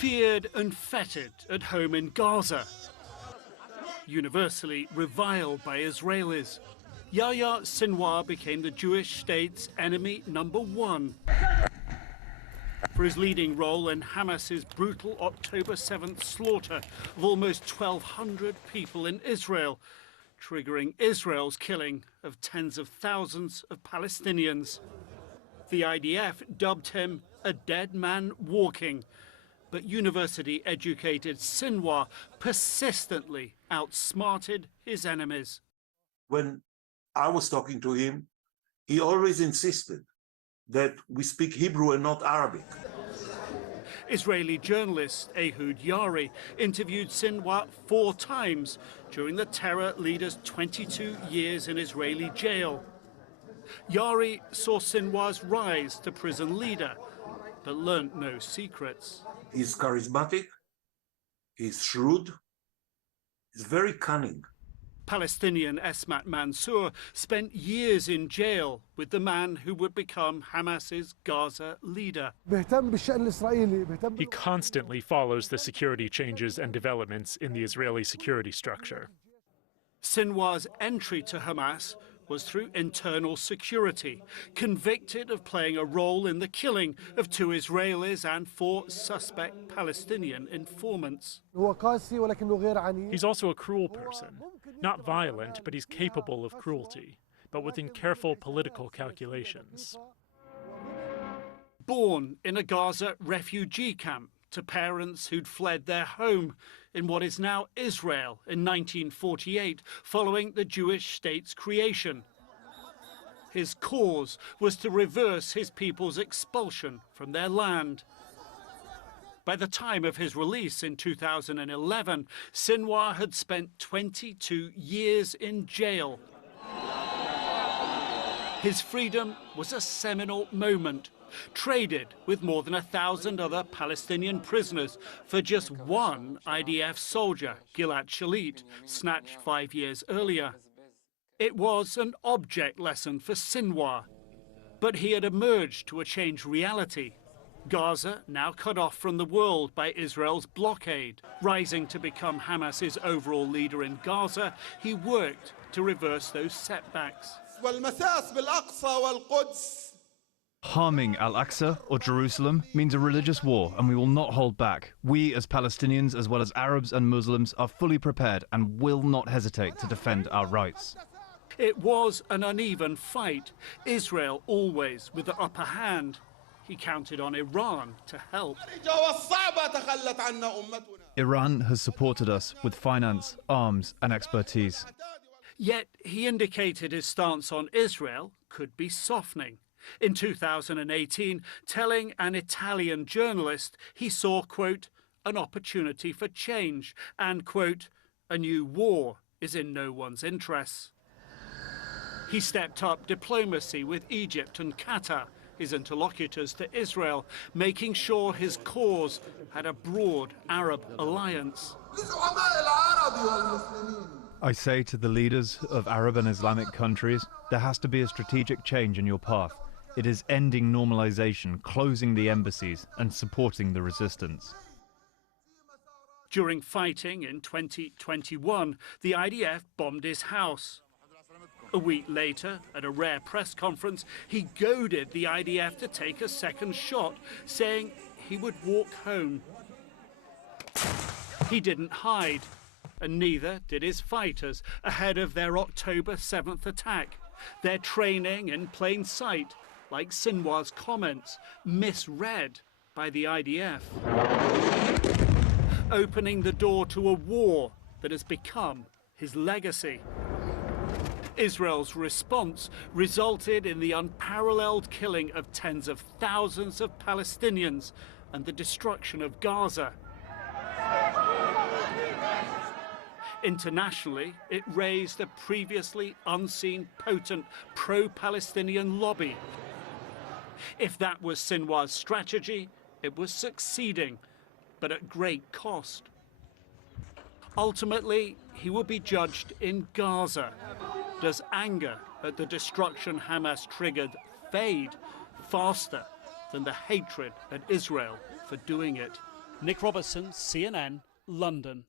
feared and feted at home in Gaza, universally reviled by Israelis. Yahya Sinwar became the Jewish state's enemy #1 for his leading role in Hamas's brutal October 7th slaughter of almost 1,200 people in Israel, triggering Israel's killing of tens of thousands of Palestinians. The IDF dubbed him a dead man walking, but university-educated Sinwar persistently outsmarted his enemies. When I was talking to him, he always insisted that we speak Hebrew and not Arabic. Israeli journalist Ehud Yari interviewed Sinwar 4 times during the terror leader's 22 years in Israeli jail. Yari saw Sinwar's rise to prison leader, but learnt no secrets. He's charismatic, he's shrewd, he's very cunning. Palestinian Esmat Mansour spent years in jail with the man who would become Hamas's Gaza leader. He constantly follows the security changes and developments in the Israeli security structure. Sinwar's entry to Hamas was through internal security, convicted of playing a role in the killing of 2 Israelis and 4 suspect Palestinian informants. He's also a cruel person. Not violent, but he's capable of cruelty, but within careful political calculations. Born in a Gaza refugee camp to parents who'd fled their home in what is now Israel in 1948, following the Jewish state's creation. His cause was to reverse his people's expulsion from their land. By the time of his release in 2011, Sinwar had spent 22 years in jail. His freedom was a seminal moment, traded with more than 1,000 other Palestinian prisoners for just one IDF soldier, Gilad Shalit, snatched 5 years earlier. It was an object lesson for Sinwar, but he had emerged to a changed reality. Gaza, now cut off from the world by Israel's blockade. Rising to become Hamas's overall leader in Gaza, he worked to reverse those setbacks. Harming Al-Aqsa or Jerusalem means a religious war, and we will not hold back. We, as Palestinians, as well as Arabs and Muslims, are fully prepared and will not hesitate to defend our rights. It was an uneven fight, Israel always with the upper hand. He counted on Iran to help. Iran has supported us with finance, arms and expertise. Yet he indicated his stance on Israel could be softening. In 2018, telling an Italian journalist he saw, quote, an opportunity for change and, quote, a new war is in no one's interests. He stepped up diplomacy with Egypt and Qatar, his interlocutors to Israel, making sure his cause had a broad Arab alliance. I say to the leaders of Arab and Islamic countries, there has to be a strategic change in your path. It is ending normalization, closing the embassies and supporting the resistance. During fighting in 2021, the IDF bombed his house. A week later, at a rare press conference, he goaded the IDF to take a second shot, saying he would walk home. He didn't hide, and neither did his fighters ahead of their October 7th attack. Their training in plain sight, like Sinwar's comments, misread by the IDF, opening the door to a war that has become his legacy. Israel's response resulted in the unparalleled killing of tens of thousands of Palestinians and the destruction of Gaza. Internationally, it raised a previously unseen potent pro-Palestinian lobby. If that was Sinwar's strategy, it was succeeding, but at great cost. Ultimately, he will be judged in Gaza. Does anger at the destruction Hamas triggered fade faster than the hatred at Israel for doing it? Nick Robertson, CNN, London.